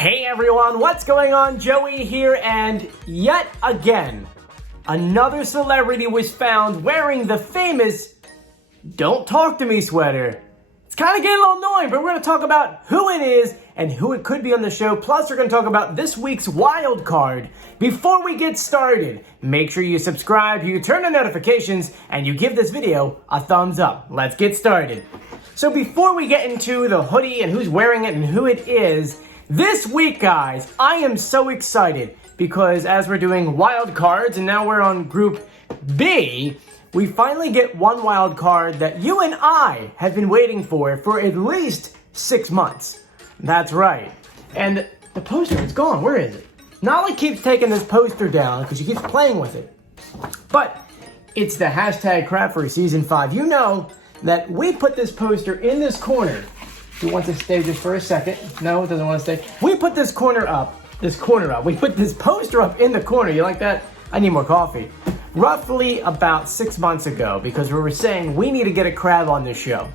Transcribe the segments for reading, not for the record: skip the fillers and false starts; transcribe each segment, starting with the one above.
Hey everyone, what's going on? Joey here, and yet again, another celebrity was found wearing the famous "Don't Talk to Me" sweater. It's kind of getting a little annoying, but we're going to talk about who it is and who it could be on the show. Plus, we're going to talk about this week's wild card. Before we get started, make sure you subscribe, you turn on notifications, and you give this video a thumbs up. Let's get started. So before we get into the hoodie and who's wearing it and who it is, this week, guys, I am so excited because as we're doing wild cards and now we're on Group B, we finally get one wild card that you and I have been waiting for at least 6 months. That's right. And the poster is gone. Where is it? Nolly keeps taking this poster down because she keeps playing with it. But it's the hashtag crap for season 5. You know that we put this poster in this corner. Do you want to stay just for a second? No, it doesn't want to stay. We put this corner up. We put this poster up in the corner. You like that? I need more coffee. Roughly about 6 months ago, because we were saying we need to get a crab on this show.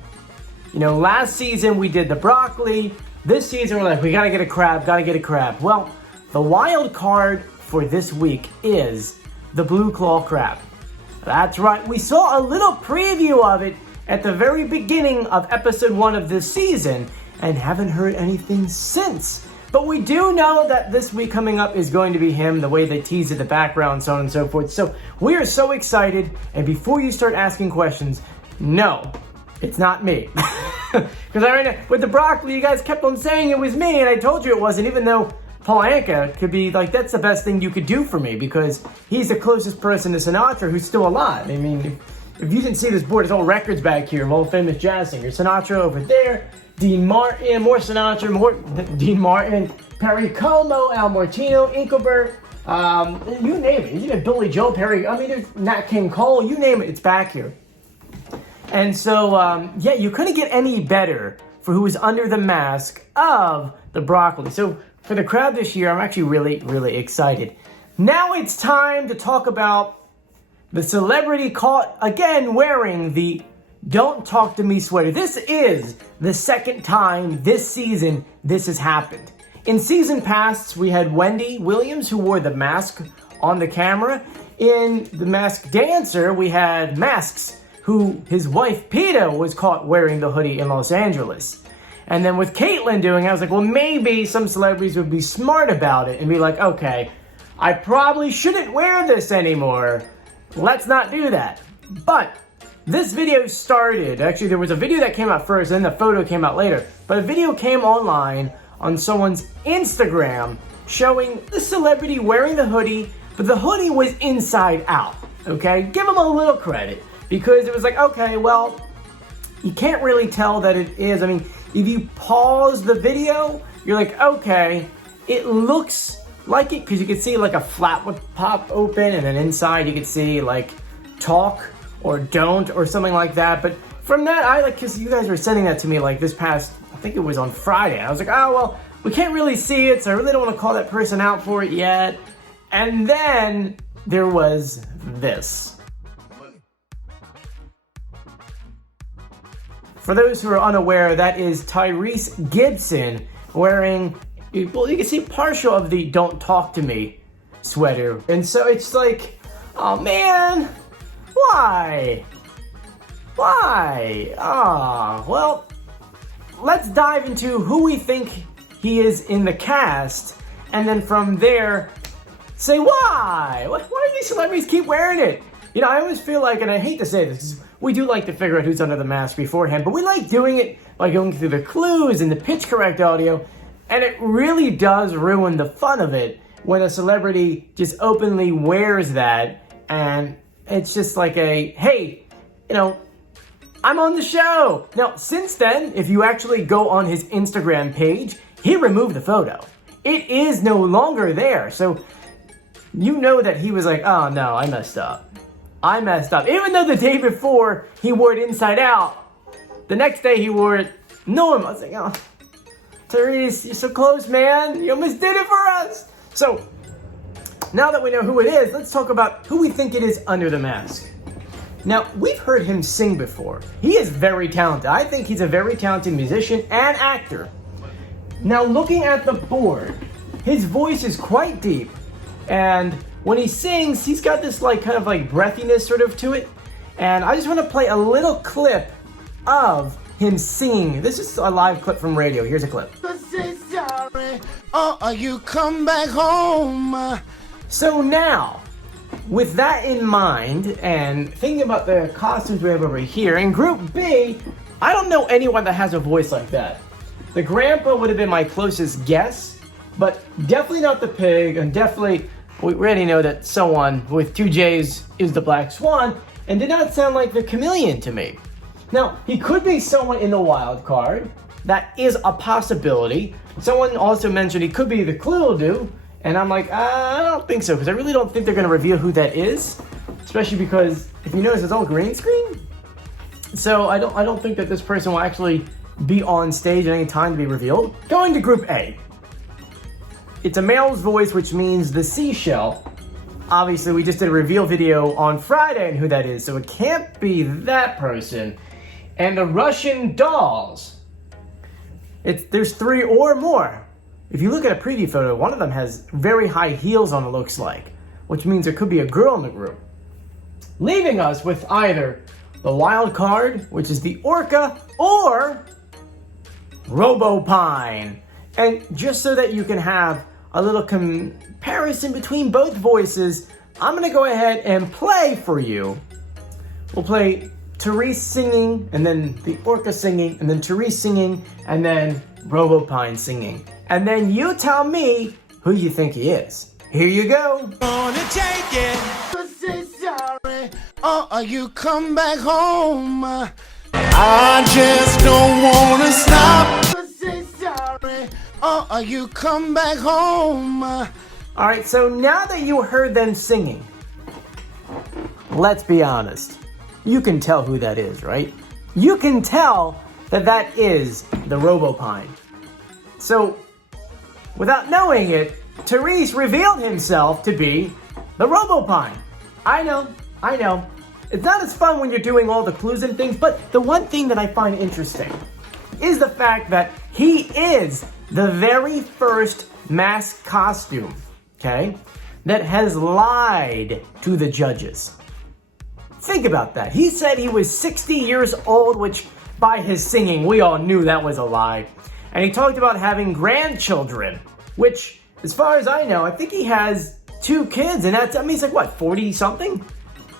You know, last season we did the broccoli. This season we're like, we gotta get a crab. Well, the wild card for this week is the blue claw crab. That's right. We saw a little preview of it at the very beginning of episode 1 of this season and haven't heard anything since. But we do know that this week coming up is going to be him, the way they tease it, the background, so on and so forth. So we are so excited. And before you start asking questions, no, it's not me. Because I ran with the broccoli, you guys kept on saying it was me, and I told you it wasn't, even though Paul Anka could be like, that's the best thing you could do for me because he's the closest person to Sinatra who's still alive. I mean, if you didn't see this board, it's all records back here of all famous jazz singers. Sinatra over there, Dean Martin, more Sinatra, more Dean Martin, Perry Como, Al Martino, Engelbert, you name it. Even Billy Joel, Perry, I mean, there's Nat King Cole, you name it, it's back here. And so, yeah, you couldn't get any better for who was under the mask of the broccoli. So for the crowd this year, I'm actually really, really excited. Now it's time to talk about the celebrity caught again wearing the "Don't Talk to Me" sweater. This is the second time this season this has happened. In season past, we had Wendy Williams who wore the mask on the camera. In The Masked Dancer, we had Masks who his wife Peta was caught wearing the hoodie in Los Angeles. And then with Caitlyn doing it, I was like, well, maybe some celebrities would be smart about it and be like, okay, I probably shouldn't wear this anymore. Let's not do that. But this video started, actually there was a video that came out first and then the photo came out later, but a video came online on someone's Instagram showing the celebrity wearing the hoodie, but the hoodie was inside out, okay? Give them a little credit because it was like, okay, well, you can't really tell that it is. I mean, if you pause the video, you're like, okay, it looks like it, because you can see like a flap would pop open and then inside you could see like talk or don't or something like that. But from that, I like, because you guys were sending that to me like this past, I think it was on Friday. I was like, oh, well, we can't really see it, so I really don't want to call that person out for it yet. And then there was this. For those who are unaware, that is Tyrese Gibson wearing, well, you can see partial of the "Don't Talk to Me" sweater. And so it's like, oh man, why? Well, let's dive into who we think he is in the cast, and then from there, say why? Why do these celebrities keep wearing it? You know, I always feel like, and I hate to say this, because we do like to figure out who's under the mask beforehand, but we like doing it by going through the clues and the pitch correct audio. And it really does ruin the fun of it when a celebrity just openly wears that and it's just like a, hey, you know, I'm on the show. Now, since then, if you actually go on his Instagram page, he removed the photo. It is no longer there. So you know that he was like, oh no, I messed up. Even though the day before he wore it inside out, the next day he wore it normal. I was like, oh, Therese, you're so close, man. You almost did it for us. So, now that we know who it is, let's talk about who we think it is under the mask. Now, we've heard him sing before. He is very talented. I think he's a very talented musician and actor. Now looking at the board, his voice is quite deep, and when he sings, he's got this like kind of like breathiness sort of to it. And I just want to play a little clip of him singing. This is a live clip from radio. Here's a clip. Sorry, oh, you come back home. So now, with that in mind, and thinking about the costumes we have over here, in Group B, I don't know anyone that has a voice like that. The grandpa would have been my closest guess, but definitely not the pig, and definitely, we already know that someone with 2 J's is the Black Swan, and did not sound like the chameleon to me. Now, he could be someone in the wild card. That is a possibility. Someone also mentioned he could be the Cluedo, and I'm like, I don't think so, because I really don't think they're going to reveal who that is, especially because, if you notice, it's all green screen. So I don't think that this person will actually be on stage at any time to be revealed. Going to Group A. It's a male's voice, which means the seashell. Obviously, we just did a reveal video on Friday on who that is, so it can't be that person. And the Russian dolls. There's 3 or more. If you look at a preview photo, one of them has very high heels on, it looks like, which means there could be a girl in the group. Leaving us with either the wild card, which is the orca, or Robopine. And just so that you can have a little comparison between both voices, I'm going to go ahead and play for you. We'll play Therese singing, and then the orca singing, and then Therese singing, and then Robopine singing. And then you tell me who you think he is. Here you go. Gonna take it. Say sorry, oh, you come back home. I just don't wanna stop. Say sorry, oh, you come back home. All right, so now that you heard them singing, let's be honest. You can tell who that is, right? You can tell that that is the Robopine. So, without knowing it, Therese revealed himself to be the Robopine. I know. It's not as fun when you're doing all the clues and things, but the one thing that I find interesting is the fact that he is the very first mask costume, okay, that has lied to the judges. Think about that. He said he was 60 years old, which by his singing, we all knew that was a lie. And he talked about having grandchildren, which, as far as I know, I think he has 2 kids, and I mean, he's like, what, 40-something?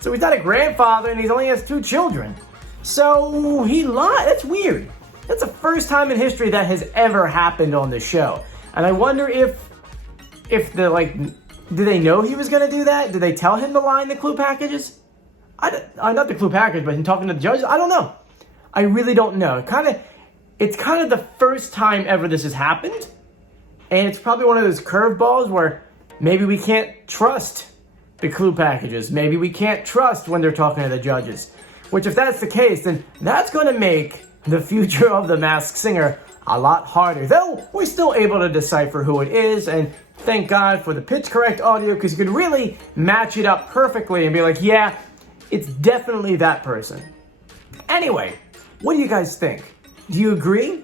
So he's not a grandfather, and he only has 2 children. So he lied. That's weird. That's the first time in history that has ever happened on the show. And I wonder if the, like, did they know he was going to do that? Did they tell him to lie in the clue packages? Not the clue package, but him talking to the judges? I don't know. I really don't know. It's kind of the first time ever this has happened. And it's probably one of those curveballs where maybe we can't trust the clue packages. Maybe we can't trust when they're talking to the judges. Which, if that's the case, then that's going to make the future of The Masked Singer a lot harder. Though, we're still able to decipher who it is, and thank God for the pitch correct audio, because you could really match it up perfectly and be like, yeah, it's definitely that person. Anyway, what do you guys think? Do you agree?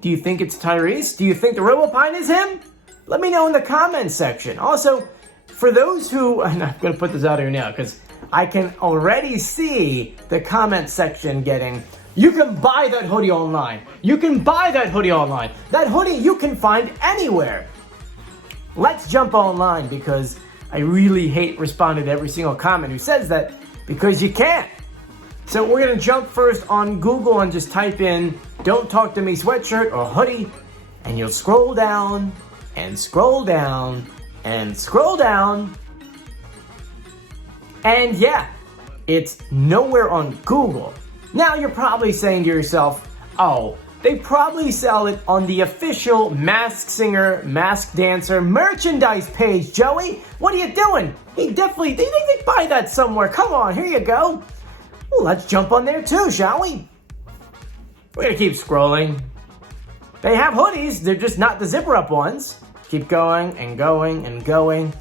Do you think it's Tyrese? Do you think the Robopine is him? Let me know in the comments section. Also, for those who, and I'm going to put this out here now because I can already see the comment section getting, you can buy that hoodie online. You can buy that hoodie online. That hoodie you can find anywhere. Let's jump online, because I really hate responding to every single comment who says that, because you can't. So we're going to jump first on Google and just type in "Don't Talk to Me" sweatshirt or hoodie, and you'll scroll down and scroll down and scroll down. And yeah, it's nowhere on Google. Now you're probably saying to yourself, oh, they probably sell it on the official Masked Singer, Masked Dancer merchandise page, Joey. What are you doing? They buy that somewhere. Come on, here you go. Well, let's jump on there too, shall we? We're gonna keep scrolling. They have hoodies, they're just not the zipper up ones. Keep going and going and going.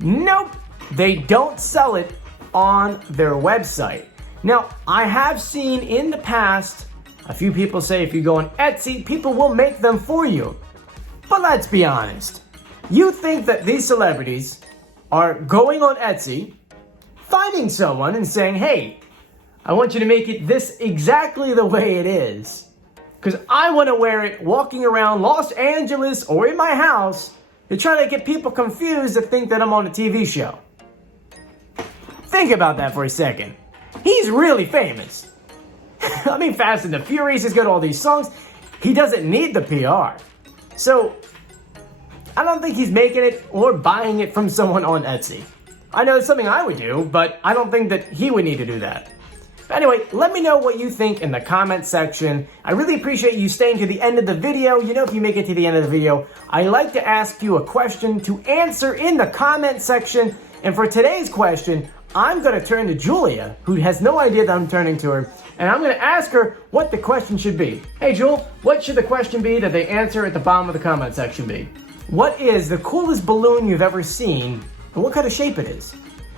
Nope, they don't sell it on their website. Now, I have seen in the past A few people say if you go on Etsy, people will make them for you. But let's be honest. You think that these celebrities are going on Etsy, finding someone and saying, hey, I want you to make it this exactly the way it is. Because I want to wear it walking around Los Angeles or in my house to try to get people confused to think that I'm on a TV show. Think about that for a second. He's really famous. I mean, Fast and the Furious has got all these songs. He doesn't need the PR. So, I don't think he's making it or buying it from someone on Etsy. I know it's something I would do, but I don't think that he would need to do that. Anyway, let me know what you think in the comment section. I really appreciate you staying to the end of the video. You know, if you make it to the end of the video, I like to ask you a question to answer in the comment section. And for today's question, I'm going to turn to Julia, who has no idea that I'm turning to her, and I'm going to ask her what the question should be. Hey, Jewel, what should the question be that they answer at the bottom of the comment section be? What is the coolest balloon you've ever seen, and what kind of shape it is?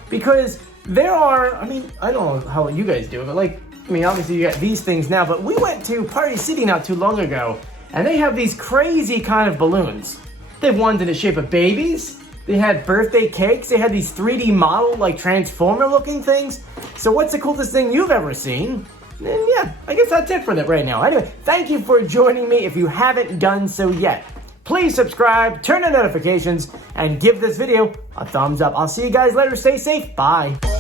Because there are, I mean, I don't know how you guys do it, but like, I mean, obviously you got these things now, but we went to Party City not too long ago, and they have these crazy kind of balloons. They have ones in the shape of babies. They had birthday cakes. They had these 3D model, like Transformer looking things. So what's the coolest thing you've ever seen? And yeah, I guess that's it for that right now. Anyway, thank you for joining me. If you haven't done so yet, please subscribe, turn on notifications, and give this video a thumbs up. I'll see you guys later. Stay safe. Bye.